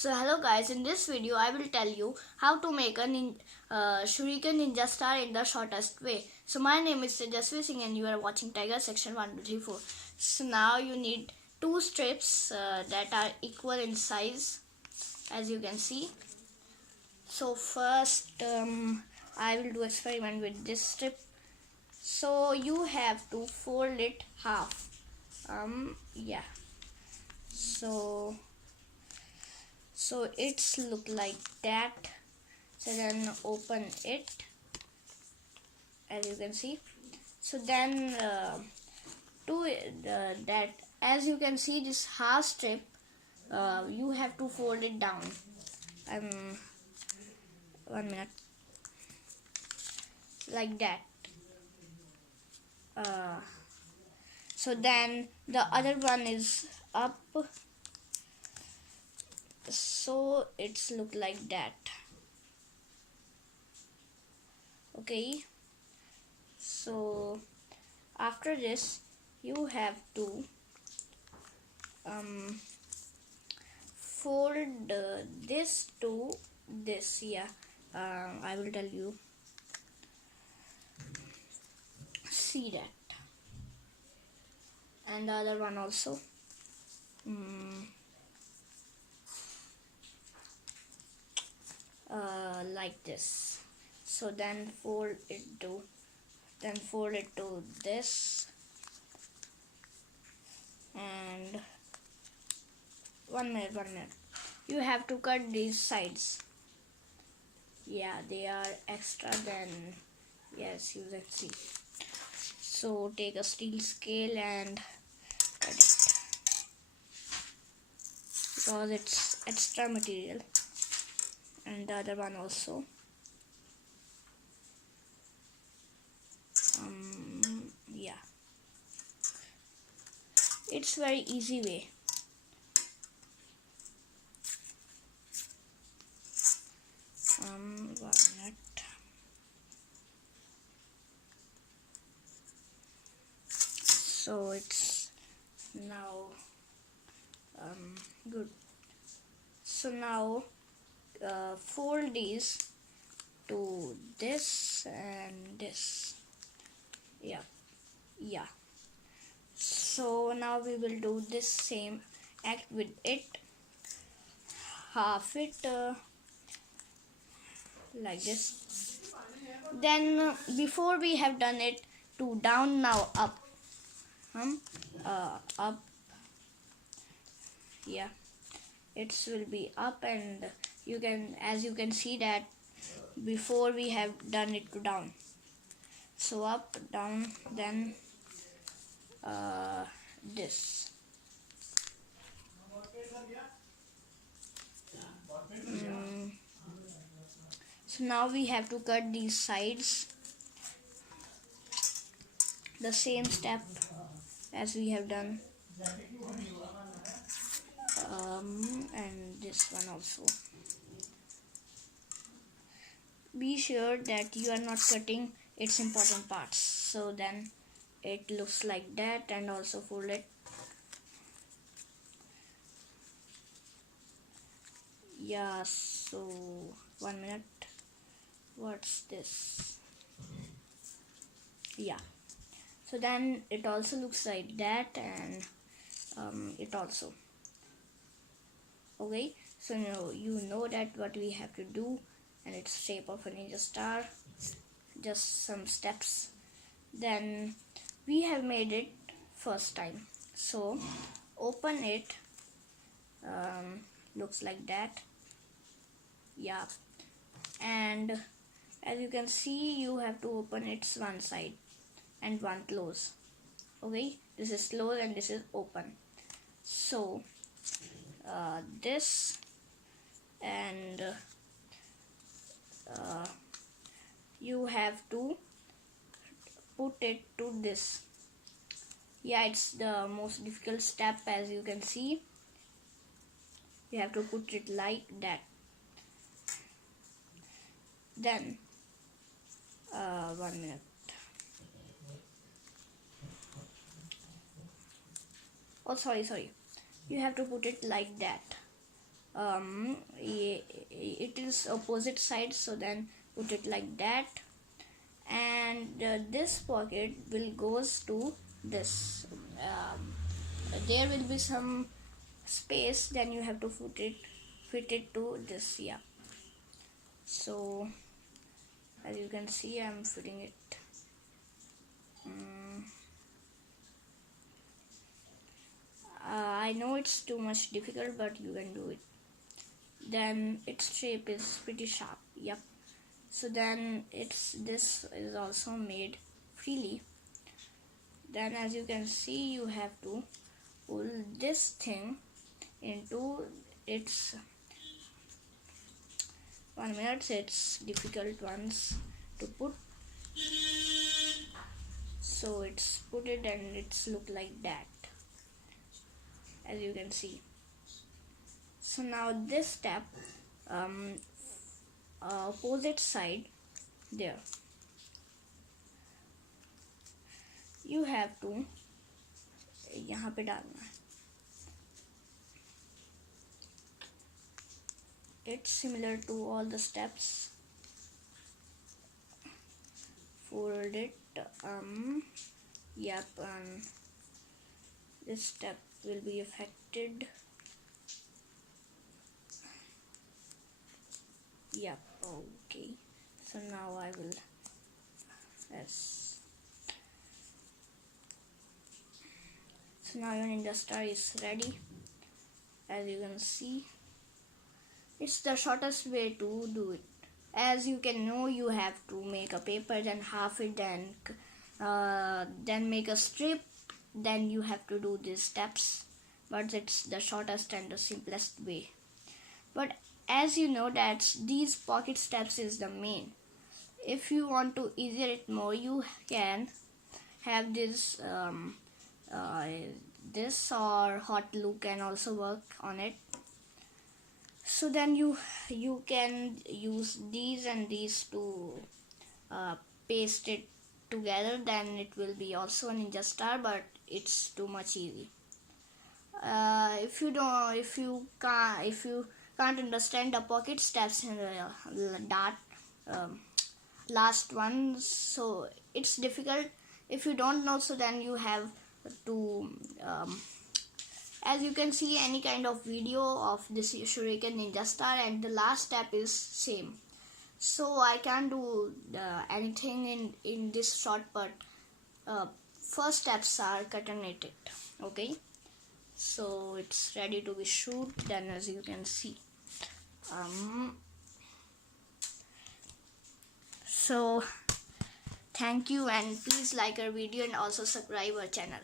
So hello guys, in this video I will tell you how to make a Shuriken Ninja Star in the shortest way. So my name is Tejasvi Singh and you are watching Tiger Section 1234. So now you need two strips that are equal in size, as you can see. So first I will do experiment with this strip. So you have to fold it half. Yeah. So it's look like that. So then open it, as you can see. So then to that, as you can see, this half strip you have to fold it down. 1 minute, like that. So then the other one is up, so it's look like that. Okay, so after this you have to fold this to this. Yeah, I will tell you. See that, and the other one also. Like this. So then fold it to this, and 1 minute. You have to cut these sides. Yeah, they are extra than, yes, you can see. So take a steel scale and cut it, because it's extra material. And the other one also. Yeah, it's very easy way. One minute. So it's now good. So now fold these to this and this. Yeah. So now we will do this same act with it. Half it like this. Then before we have done it to down, now up. Up. Yeah, it will be up, and you can, as you can see that before we have done it to down. So up, down, then this. So now we have to cut these sides. The same step as we have done. And this one also. Be sure that you are not cutting its important parts. So then it looks like that, and also fold it. Yeah, so 1 minute. What's this? Yeah. So then it also looks like that, and it also. Okay, so now you know that what we have to do, and it's shape of a ninja star. Just some steps. Then we have made it first time. So open it. Looks like that. Yeah, and as you can see, you have to open its one side and one close. Okay, this is close and this is open. So this, and you have to put it to this. Yeah, it's the most difficult step, as you can see. You have to put it like that. Then 1 minute. Oh, sorry. You have to put it like that. it is opposite side, so then put it like that, and this pocket will goes to this. There will be some space, then you have to fit it to this. Yeah, so as you can see, I'm fitting it. I know it's too much difficult, but you can do it. Then its shape is pretty sharp. Yep. So then this is also made freely. Then as you can see, you have to pull this thing into its 1 minute. It's difficult ones to put, so it's put it and it's look like that, as you can see. So now this step, opposite side, there you have to यहाँ पे डालना है. It's similar to all the steps. Fold it. Yep, and this step will be affected. Yep. Okay. So now I will. Yes. So now your ninja star is ready. As you can see, it's the shortest way to do it. As you can know, you have to make a paper, then half it, then make a strip, then you have to do these steps. But it's the shortest and the simplest way. But as you know that these pocket steps is the main. If you want to easier it more, you can have this this or hot glue can also work on it. So then you can use these and these to paste it together, then it will be also a ninja star, but it's too much easy. If you can't understand the pocket steps in that last one, so it's difficult. If you don't know, so then you have to as you can see any kind of video of this Shuriken ninja star, and the last step is same, so I can't do anything in this short, but first steps are continued. Okay, so it's ready to be shoot. Then as you can see, so thank you, and please like our video and also subscribe our channel.